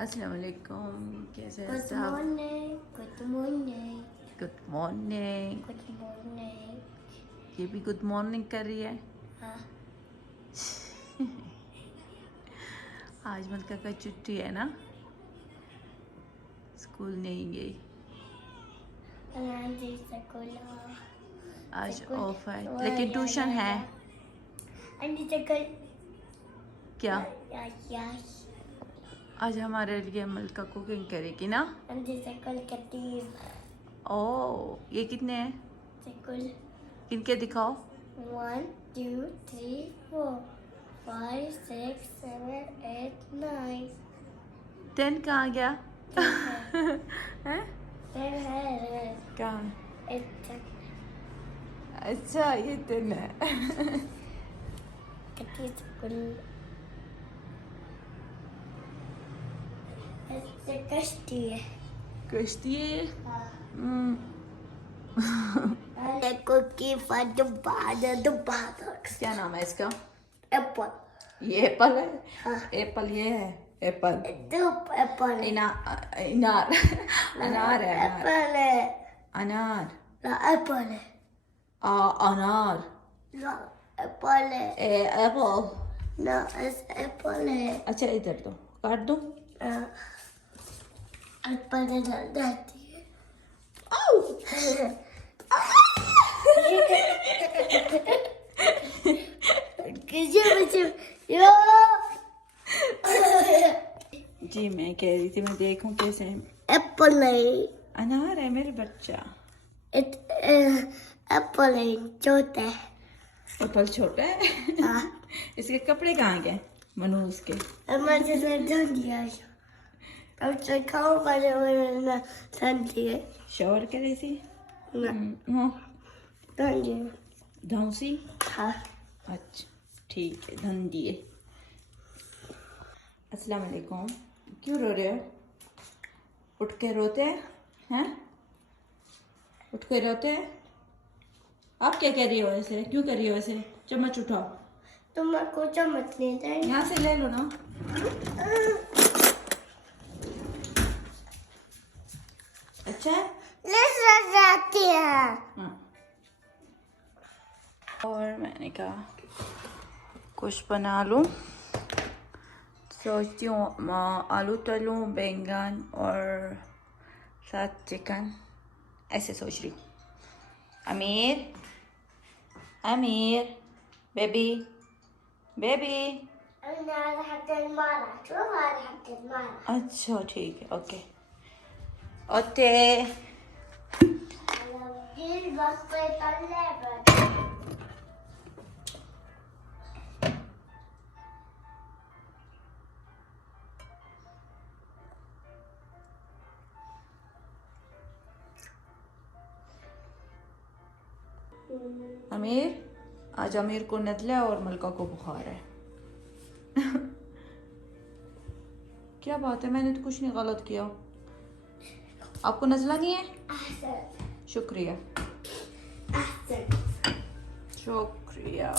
अस्सलाम वालेकुम, कैसे हैं गुड सब? Morning, good morning, good morning. Good morning. ये भी गुड मॉर्निंग कर रही है। हाँ, आज मलका का छुट्टी है ना, स्कूल नहीं गई, अनाजी स्कूल आज स्कूल ऑफ है, लेकिन ट्यूशन है। अंडी स्कूल क्या या आज हमारे लिए मलका कुकिंग करेगी ना? अंडी स्कूल कतीब ओ ये कितने हैं? स्कूल किनके दिखाओ। 1 2 3 4 5 6 7 8 9 10 कहाँ गया? हैं? है कहाँ? एक अच्छा ये 10 है। कतीब स्कूल ऐसे कश्ती है। कश्ती है। हम्म, कुकी फॉर दोबारा क्या नाम है इसका? एप्पल ये एप्पल है। हाँ। एप्पल ये है एप्पल। दो एप्पल है इनार अनार है। एप्पल है अनार ना एप्पल है अनार ना एप्पल है एप्पल। ना एप्पल है अच्छा इधर दो, काट दो। एप्पल है दादी है किसी बच्चे यो जी मैं कह रही थी मैं देखूं कैसे है। एप्पल है अनार है मेरे बच्चा। एप्पल है छोटा है एप्पल छोटा है। हाँ इसके कपड़े कहाँ गए मनूस के? मुझे धन दिया अब से खाओ पर मैंने धन दिए शॉवर कर रही थी। ना हाँ धन दिए धौंसी। हाँ अच्छा ठीक है, धन दिए। अस्सलाम वालेकुम। क्यों रो रहे हो? उठ के रोते हैं? उठ के रोते हैं? आप क्या कह रही हो ऐसे? क्यों कर रही हो ऐसे? चम्मच उठाओ, तुम को चम्मच नहीं दे यहाँ से ले लो ना। अच्छा है? ले जाती है हाँ। और मैंने कहा कुछ बना लूँ, सोचती हूँ आलू तलूँ, बैंगन और साथ चिकन, ऐसे सोच रही हूँ। अमीर अमीर बेबी बेबी। अच्छा ठीक है, ओके ओते। अमीर आज अमीर को नज़ला और मलका को बुखार है। क्या बात है, मैंने तो कुछ नहीं गलत किया। आपको नज़ला नहीं है? शुक्रिया शुक्रिया।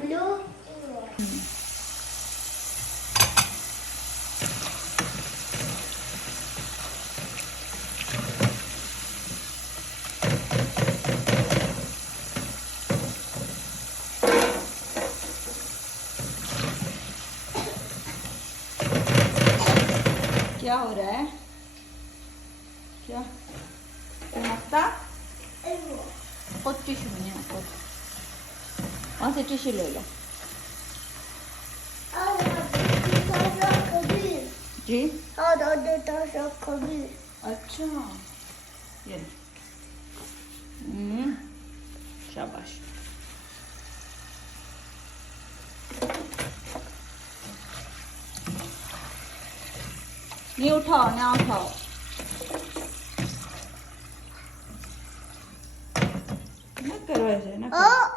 Blue. क्या हो रहा है? क्या नाश्ता? खुद टिश्यू नहीं है, खुद वहाँ से टिश्यू ले लो। जी अच्छा ये शाबाश। नहीं उठाओ ना उठाओ। ना करो ऐसे ना करो।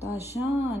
ताशान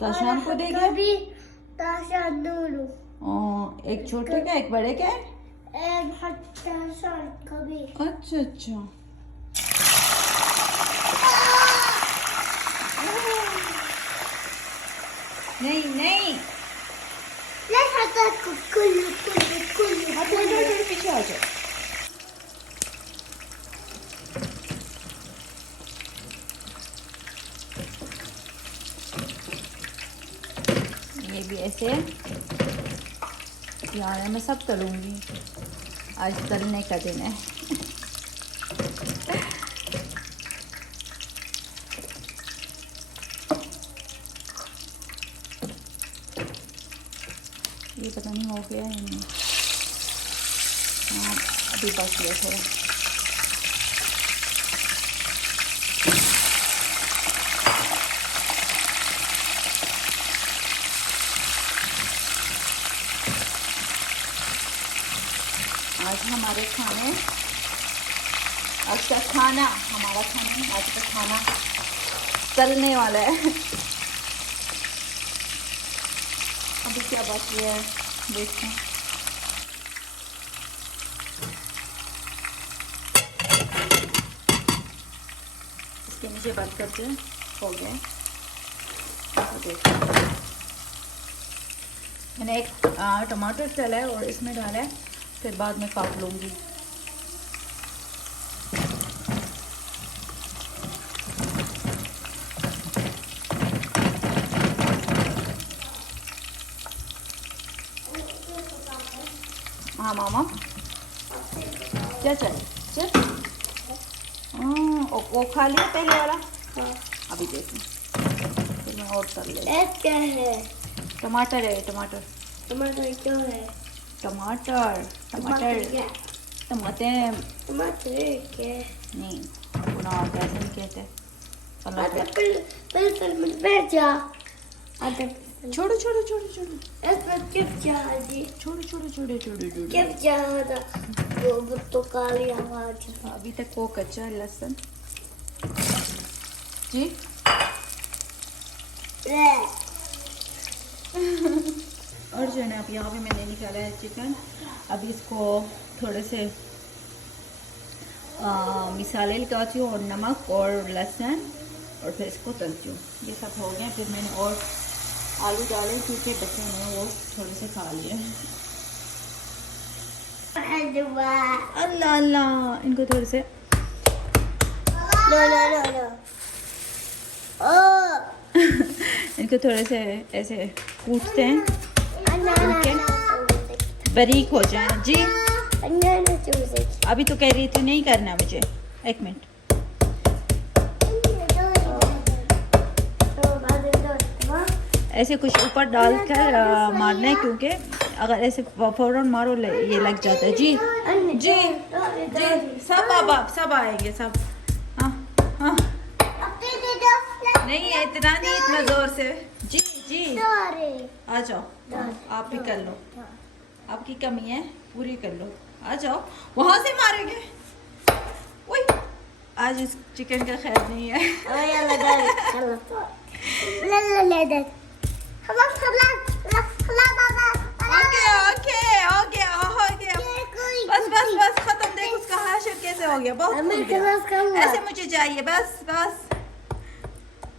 ताशान को देंगे। कभी ताशान दोनों। एक छोटे का एक बड़े का। एक ताशान कभी। अच्छा अच्छा। नहीं नहीं, ले हाथ कुल्लू थोड़े पीछे आ जाओ। ये भी ऐसे यार, मैं सब तलूंगी, आज तलने का दिन है। ये पता नहीं हो गया है नहीं। हाँ अभी बच गया थोड़ा। आज हमारे खाने, आज का खाना, हमारा खाना, आज का खाना तलने वाला है। अभी क्या बच गया है देखते हैं। इसके नीचे बंद करते हो गए। मैंने एक टमाटर डाला है और इसमें डाला है, फिर बाद में काट लूँगी। हाँ मामा चल चल चल। वो खा लिया पहले वाला। अभी देखो, फिर मैं और कर ले। क्या है? टमाटर है, टमाटर। टमाटर क्यों है? टमाटर टमाटर टमाटर टमाटर क्या? नहीं, ना कैसे नहीं कहते। पहले बैठ जा। छोड़ो छोड़ो छोड़ो छोड़ो इसमें चिप जा जी। छोड़ो छोड़ो छोड़ो छोड़ो छोड़ो। चिप जा वो तो काली आवाज। अभी तक वो कच्चा है लहसुन जी। और जो है ना, अब यहाँ पे मैंने निकाला है चिकन। अभी इसको थोड़े से मिसाले लगाती हूँ और नमक और लहसुन, और फिर इसको तलती हूँ। ये सब हो गया। फिर मैंने और आलू डाले क्योंकि बच्चों ने वो थोड़े से खा लिए। अल्लाह अल्लाह, इनको थोड़े से इनको थोड़े से ऐसे कूटते हैं, बारीक हो जाए जी। अभी तो कह रही थी नहीं करना मुझे। एक मिनट। ऐसे कुछ ऊपर डालकर मारना है, क्योंकि अगर ऐसे फौरन मारो ये लग जाता है जी। जी जी, सब अब सब आएंगे सब। हाँ हाँ, नहीं इतना नहीं, इतना जोर से। जी जी आ जाओ, आप भी कर लो, आपकी कमी है पूरी कर लो। आ जाओ, वहां से मारेंगे। ओए, आज इस चिकन का खैर नहीं है। ओके ओके ओके हो गया। बस बस बस खत्म। देख उसका हाशिर कैसे हो गया, बहुत फूल गया। ऐसे मुझे चाहिए, बस बस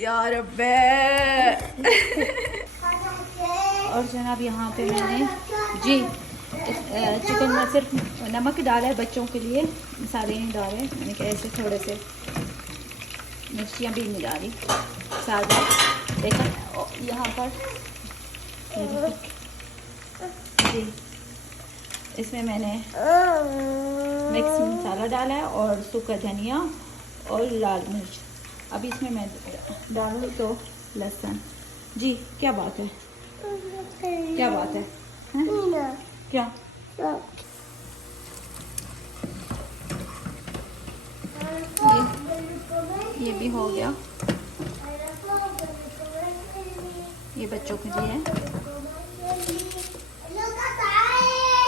यार अब्बे। और जनाब यहाँ पे मैंने जी चिकन में सिर्फ नमक डाला है बच्चों के लिए, मसाले नहीं डाले। मैंने कहा ऐसे थोड़े से मिर्चियाँ भी नहीं डाली सादा। देखा यहाँ पर जी, इसमें मैंने मिक्स मसाला डाला है और सूखा धनिया और लाल मिर्च। अभी इसमें मैं डालूँ तो लहसुन। जी क्या बात है, क्या बात है, क्या? ये भी हो गया। ये बच्चों के लिए है।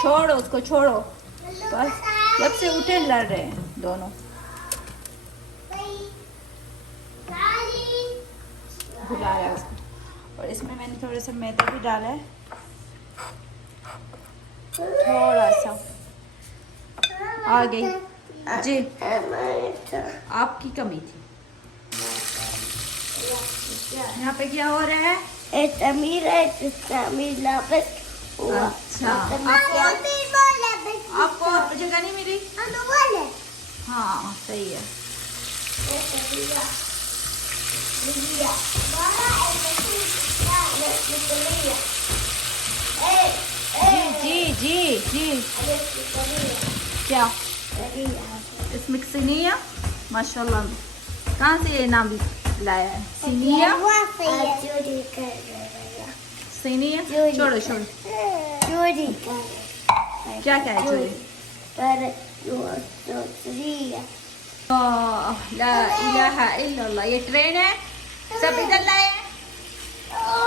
छोड़ो उसको, छोड़ो बस। जब से उठे लड़ रहे हैं दोनों। भुला रहा है उसको। और इसमें मैंने थोड़ा सा मैदा भी डाला है, थोड़ा सा। आ गई जी, आपकी कमी थी। यहाँ पे क्या हो रहा है? एक अमीर है जिसका अमीर लापस हुआ। अच्छा, आपको जगह नहीं मिली? हाँ सही है। जी जी जी जी। क्या इसमें सिनिया? माशाल्लाह, कहाँ से ये नाम लाया है? सिनिया सिनिया? छोड़ो छोड़ो, चोरी क्या क्या है चोरी? ला इलाहा इल्लल्लाह। ये ट्रेन है, सब इधर लाए हैं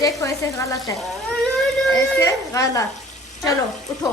देखो ऐसे गलत है, ऐसे गलत। चलो उठो,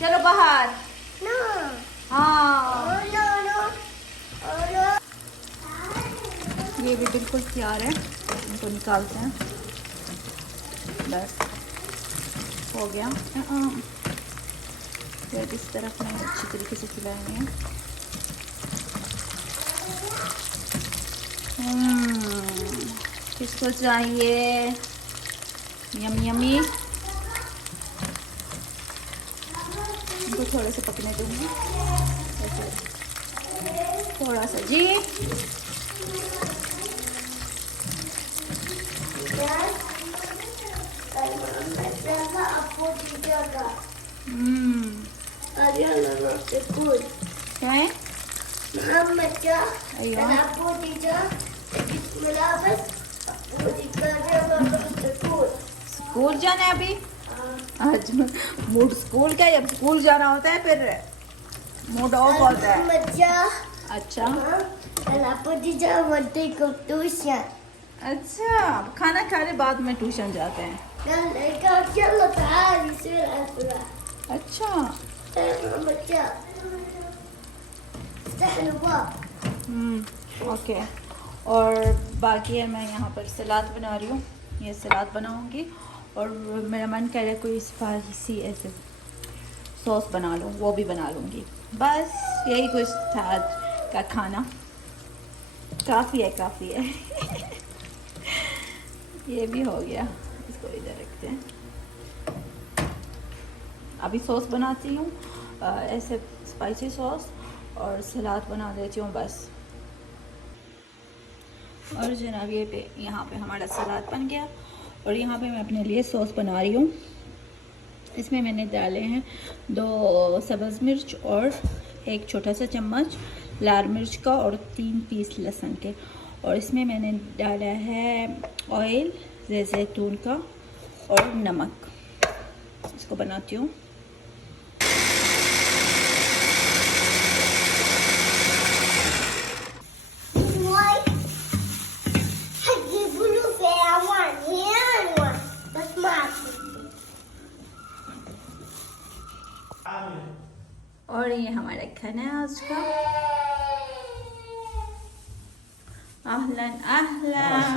चलो बाहर। हाँ ये भी बिल्कुल तैयार है, इनको निकालते हैं। बस हो गया। फिर इस तरफ में अच्छी तरीके से खिलाएंगे। किसको चाहिए? यम यमी। इनको थोड़े से पकने दूंगी, ऐसे थोड़ा सा जी। स्कूल जाना है अभी? आज मूड स्कूल का, जब स्कूल जाना होता है फिर मूड ऑफ होता है। अच्छा अच्छा, खाना खाने बाद में ट्यूशन जाते हैं। अच्छा ओके। और बाकी है, मैं यहाँ पर सलाद बना रही हूँ, ये सलाद बनाऊँगी। और मेरा मन कर रहा है कोई स्पाइसी ऐसे सॉस बना लूँ, वो भी बना लूँगी। बस यही कुछ था आज का खाना। काफ़ी है काफ़ी है। ये भी हो गया, इसको इधर रखते हैं। अभी सॉस बनाती हूँ, ऐसे स्पाइसी सॉस, और सलाद बना देती हूँ बस। और जनाब ये पे यहाँ पे हमारा सलाद बन गया। और यहाँ पे मैं अपने लिए सॉस बना रही हूँ। इसमें मैंने डाले हैं 2 सब्ज़ मिर्च और 1 छोटा सा चम्मच लाल मिर्च का और 3 पीस लहसुन के। और इसमें मैंने डाला है ऑयल जैतून का और नमक। इसको बनाती हूँ। और ये हमारा खाना है आज का। अहलन अहलन।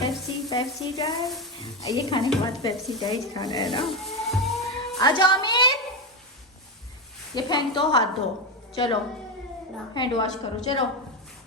Pepsi diet. ये खाने के बाद पेप्सी डाइट खाना है ना। आ जाओ अमीर, ये फेंक दो, हाथ धो, चलो हैंड वॉश करो चलो।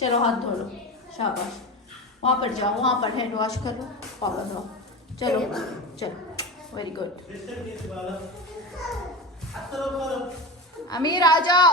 चलो हाथ धो लो, शाबाश। वहाँ पर जाओ, वहाँ पर हैंड वॉश करो, पापा धो, चलो चलो, वेरी गुड। अमीर आ जाओ,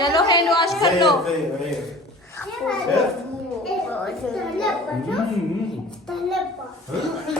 चलो हैंड वॉश कर लो।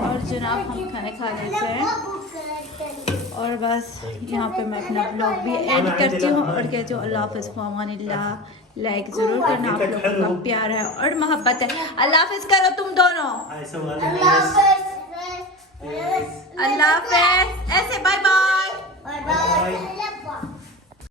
और जनाब हम खाने खा लेते हैं। और और बस यहाँ पे मैं अपना ब्लॉग भी एड करती हूँ और कहती हूँ अल्लाह हाफ़िज़ फ़ामानिल्लाह। लाइक ज़रूर करना, आप लोगों का प्यार है और मोहब्बत है। अल्लाह हाफ़िज़ करो तुम दोनों। अल्लाह हाफ़िज़, ऐसे बाय बाय। Bye bye.